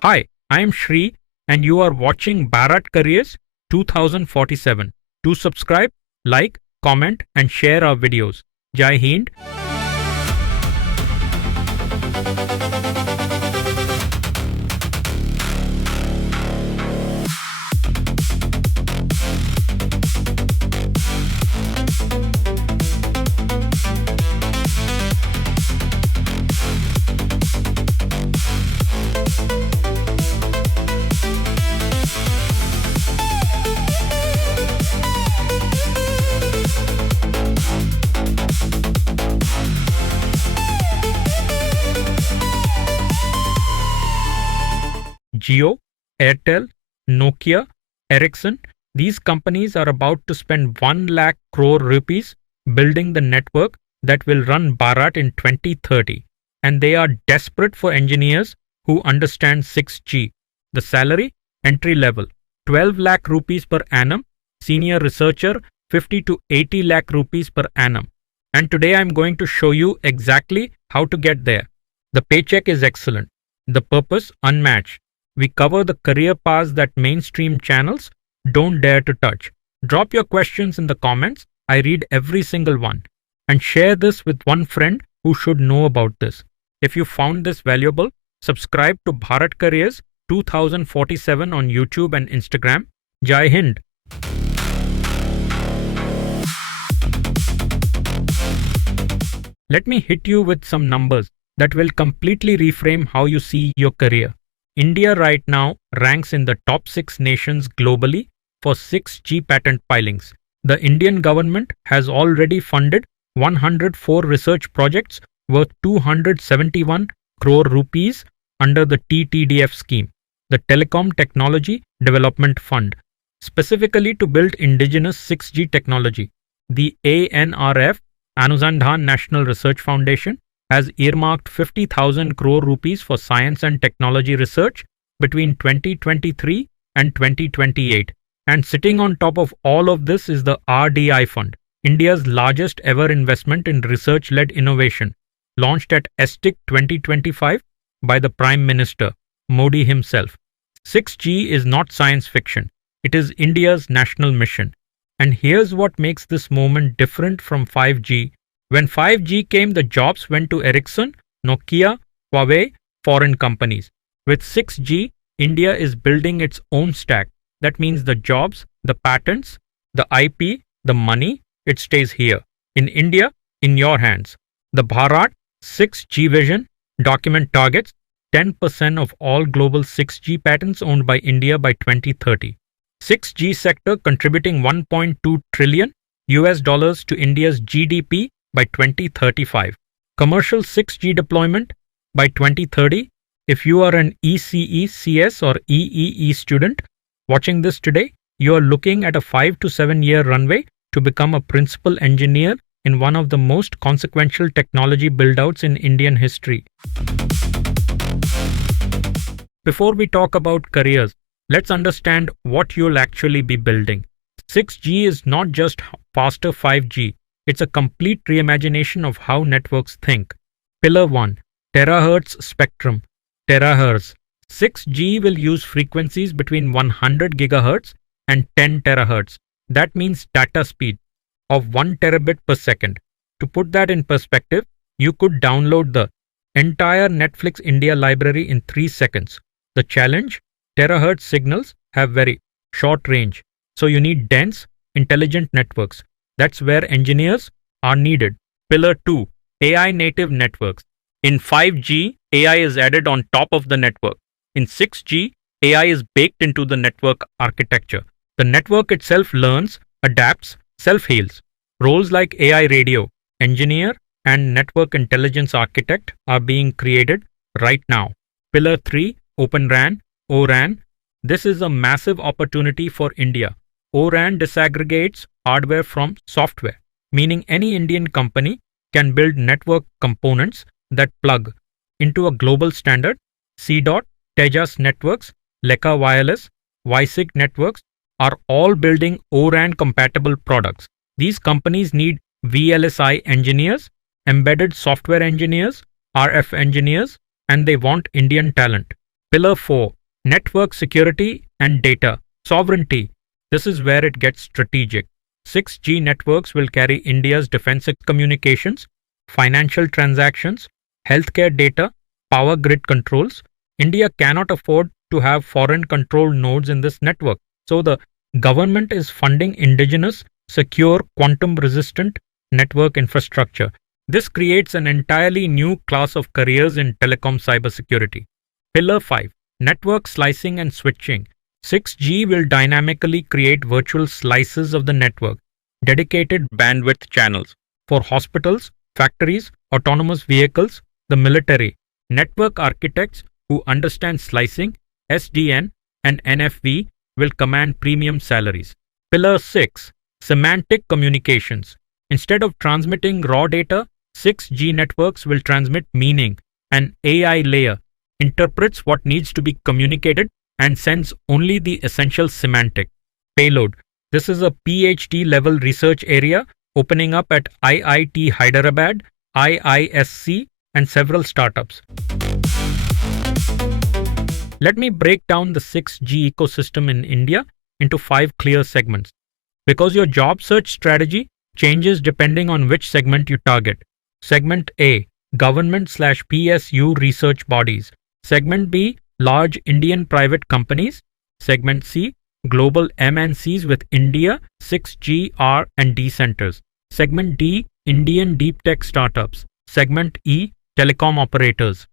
Hi, I am Shri and you are watching Bharat Careers 2047. Do subscribe, like, comment and share our videos. Jai Hind. Jio, Airtel, Nokia, Ericsson, these companies are about to spend 1 lakh crore rupees building the network that will run Bharat in 2030. And they are desperate for engineers who understand 6G. The salary, entry level, 12 lakh rupees per annum, senior researcher, 50 to 80 lakh rupees per annum. And today I'm going to show you exactly how to get there. The paycheck is excellent. The purpose, unmatched. We cover the career paths that mainstream channels don't dare to touch. Drop your questions in the comments. I read every single one. And share this with one friend who should know about this. If you found this valuable, subscribe to Bharat Careers 2047 on YouTube and Instagram. Jai Hind. Let me hit you with some numbers that will completely reframe how you see your career. India right now ranks in the top 6 nations globally for 6G patent filings. The Indian government has already funded 104 research projects worth 271 crore rupees under the TTDF scheme, the Telecom Technology Development Fund, specifically to build indigenous 6G technology. The ANRF, Anusandhan National Research Foundation, has earmarked 50,000 crore rupees for science and technology research between 2023 and 2028. And sitting on top of all of this is the RDI Fund, India's largest ever investment in research-led innovation, launched at ESTIC 2025 by the Prime Minister, Modi himself. 6G is not science fiction. It is India's national mission. And here's what makes this moment different from 5G. When 5G came, the jobs went to Ericsson, Nokia, Huawei, foreign companies. With 6G, India is building its own stack. That means the jobs, the patents, the IP, the money, it stays here. In India, in your hands. The Bharat 6G vision document targets 10% of all global 6G patents owned by India by 2030. 6G sector contributing 1.2 trillion US dollars to India's GDP by 2035. Commercial 6G deployment by 2030. If you are an ECE, CS or EEE student watching this today, you are looking at a 5 to 7 year runway to become a principal engineer in one of the most consequential technology build-outs in Indian history. Before we talk about careers, let's understand what you'll actually be building. 6G is not just faster 5G. It's a complete reimagination of how networks think. Pillar 1. Terahertz spectrum. Terahertz. 6G will use frequencies between 100 GHz and 10 terahertz. That means data speed of 1 terabit per second. To put that in perspective, you could download the entire Netflix India library in 3 seconds. The challenge? Terahertz signals have very short range. So you need dense, intelligent networks. That's where engineers are needed. Pillar 2. AI native networks. In 5G, AI is added on top of the network. In 6G, AI is baked into the network architecture. The network itself learns, adapts, self-heals. Roles like AI radio, engineer, and network intelligence architect are being created right now. Pillar 3. Open RAN, ORAN. This is a massive opportunity for India. ORAN disaggregates hardware from software, meaning any Indian company can build network components that plug into a global standard. Tejas Networks, Lakh Wireless, WiSig Networks are all building ORAN-compatible products. These companies need VLSI engineers, embedded software engineers, RF engineers, and they want Indian talent. Pillar 4, network security and data sovereignty. This is where it gets strategic. 6G networks will carry India's defense communications, financial transactions, healthcare data, power grid controls. India cannot afford to have foreign control nodes in this network. So the government is funding indigenous, secure, quantum-resistant network infrastructure. This creates an entirely new class of careers in telecom cybersecurity. Pillar 5. Network slicing and switching. 6G will dynamically create virtual slices of the network, dedicated bandwidth channels for hospitals, factories, autonomous vehicles, the military. Network architects who understand slicing, SDN, and NFV will command premium salaries. Pillar 6. Semantic communications. Instead of transmitting raw data, 6G networks will transmit meaning. An AI layer interprets what needs to be communicated and sends only the essential semantic. Payload. This is a PhD level research area opening up at IIT Hyderabad, IISC, and several startups. Let me break down the 6G ecosystem in India into 5 clear segments. Because your job search strategy changes depending on which segment you target. Segment A, government/PSU research bodies. Segment B, large Indian private companies. Segment C, global MNCs with India 6G, R and D centers. Segment D, Indian deep tech startups. Segment E, telecom operators.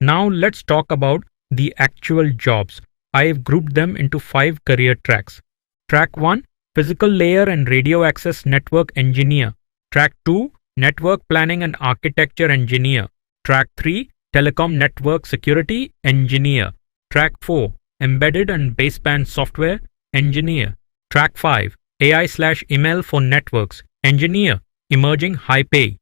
Now let's talk about the actual jobs. I have grouped them into 5 career tracks. Track 1, Physical Layer and Radio Access Network Engineer. Track 2, Network Planning and Architecture Engineer. Track 3, Telecom Network Security Engineer. Track 4, Embedded and Baseband Software Engineer. Track 5, AI/ML for Networks Engineer, emerging high pay.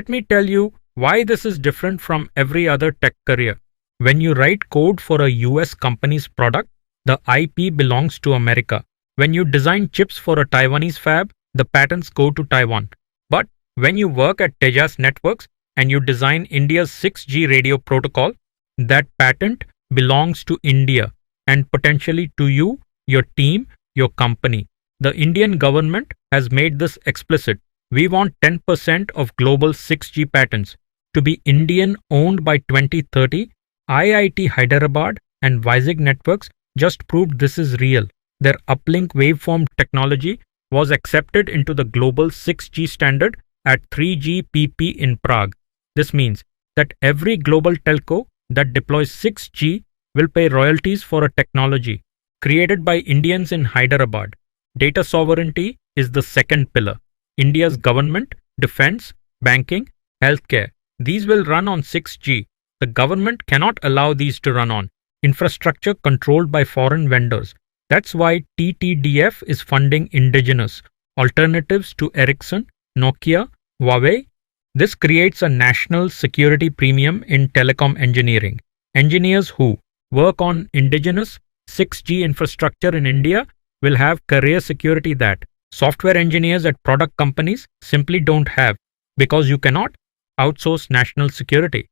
Let me tell you why this is different from every other tech career. When you write code for a US company's product, the IP belongs to America. When you design chips for a Taiwanese fab, the patents go to Taiwan. But when you work at Tejas Networks and you design India's 6G radio protocol, that patent belongs to India and potentially to you, your team, your company. The Indian government has made this explicit. We want 10% of global 6G patents to be Indian owned by 2030. IIT Hyderabad and WiSig Networks just proved this is real. Their uplink waveform technology was accepted into the global 6G standard at 3GPP in Prague. This means that every global telco that deploys 6G will pay royalties for a technology created by Indians in Hyderabad. Data sovereignty is the second pillar. India's government, defense, banking, healthcare, these will run on 6G. The government cannot allow these to run on infrastructure controlled by foreign vendors. That's why TTDF is funding indigenous alternatives to Ericsson, Nokia, Huawei. This creates a national security premium in telecom engineering. Engineers who work on indigenous 6G infrastructure in India will have career security that software engineers at product companies simply don't have, because you cannot outsource national security.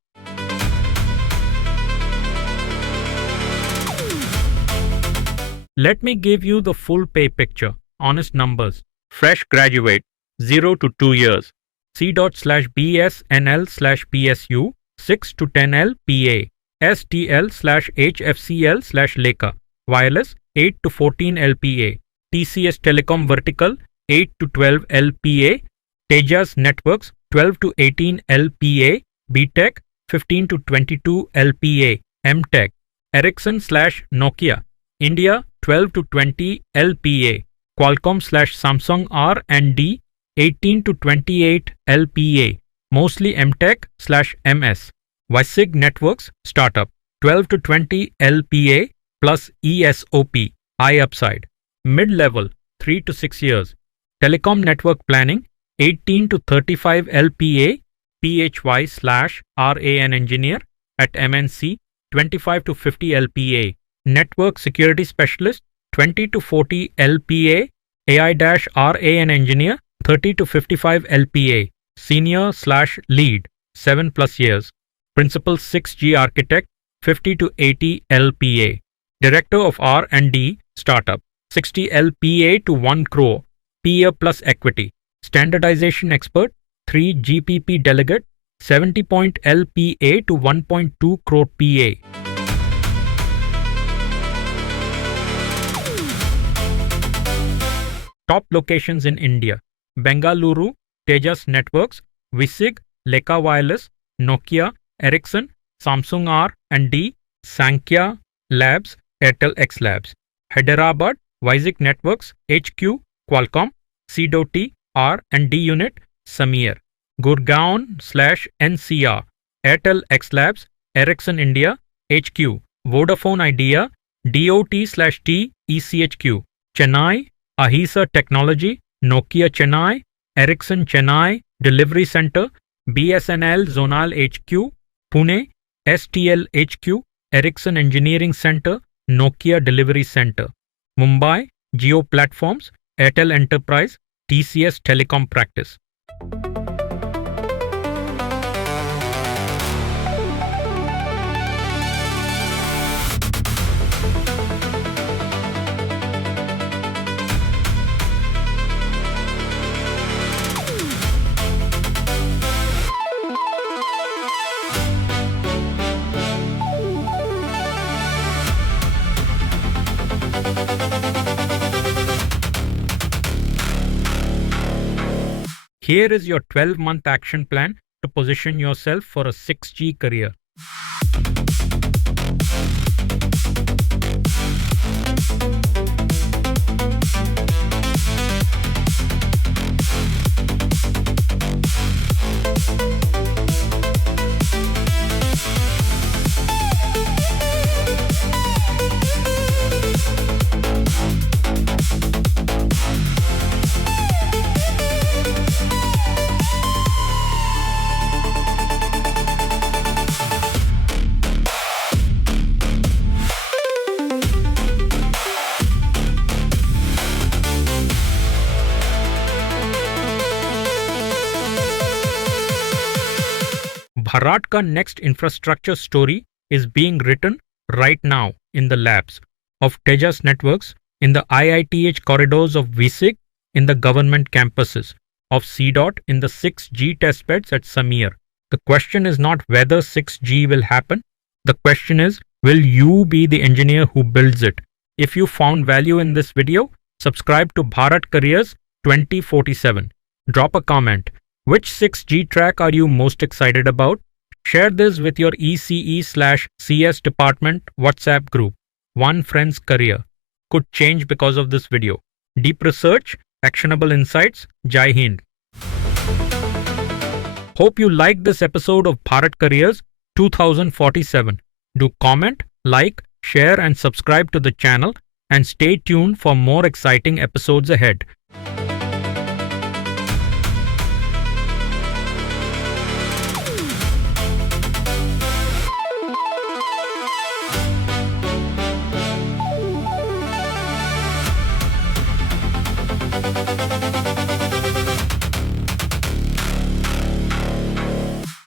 Let me give you the full pay picture. Honest numbers. Fresh graduate, 0 to 2 years. C./BSNL/PSU, 6 to 10L PA. STL/HFCL/Lakh. Wireless, 8 to 14 LPA. TCS Telecom Vertical, 8 to 12 LPA. Tejas Networks, 12 to 18 LPA. BTech, 15 to 22 LPA. MTech. Ericsson/Nokia. India, 12 to 20 LPA. Qualcomm/Samsung R&D, 18 to 28 LPA. Mostly MTech/MS. WiSig Networks Startup, 12 to 20 LPA plus ESOP, high upside. Mid-level, 3 to 6 years. Telecom Network Planning, 18 to 35 LPA, PHY/RAN Engineer at MNC, 25 to 50 LPA. Network Security Specialist, 20 to 40 LPA, AI-RAN Engineer, 30 to 55 LPA. Senior/Lead, 7 plus years. Principal 6G Architect, 50 to 80 LPA. Director of R&D Startup, 60 LPA to 1 crore, PA plus equity. Standardization Expert, 3 GPP Delegate, 70 point LPA to 1.2 crore PA. Top locations in India: Bengaluru, Tejas Networks, WiSig, Lakh Wireless, Nokia, Ericsson, Samsung R&D, Sankhya Labs, Airtel X Labs. Hyderabad, WiSig Networks, HQ, Qualcomm, CDOT, R&D Unit, Samir. Gurgaon/NCR, Airtel X Labs, Ericsson India, HQ, Vodafone Idea, DOT/T, ECHQ. Chennai, Ahisa Technology, Nokia Chennai, Ericsson Chennai, Delivery Center, BSNL Zonal HQ, Pune, STL HQ, Ericsson Engineering Center, Nokia Delivery Center. Mumbai, Geo Platforms, Airtel Enterprise, TCS Telecom Practice. Here is your 12-month action plan to position yourself for a 6G career. Bharat ka next infrastructure story is being written right now in the labs of Tejas Networks, in the IITH corridors of WiSig, in the government campuses of CDOT, in the 6G testbeds at Samir. The question is not whether 6G will happen. The question is, will you be the engineer who builds it? If you found value in this video, subscribe to Bharat Careers 2047. Drop a comment. Which 6G track are you most excited about? Share this with your ECE/CS department WhatsApp group. One friend's career could change because of this video. Deep research, actionable insights. Jai Hind. Hope you liked this episode of Bharat Careers 2047. Do comment, like, share and subscribe to the channel, and stay tuned for more exciting episodes ahead.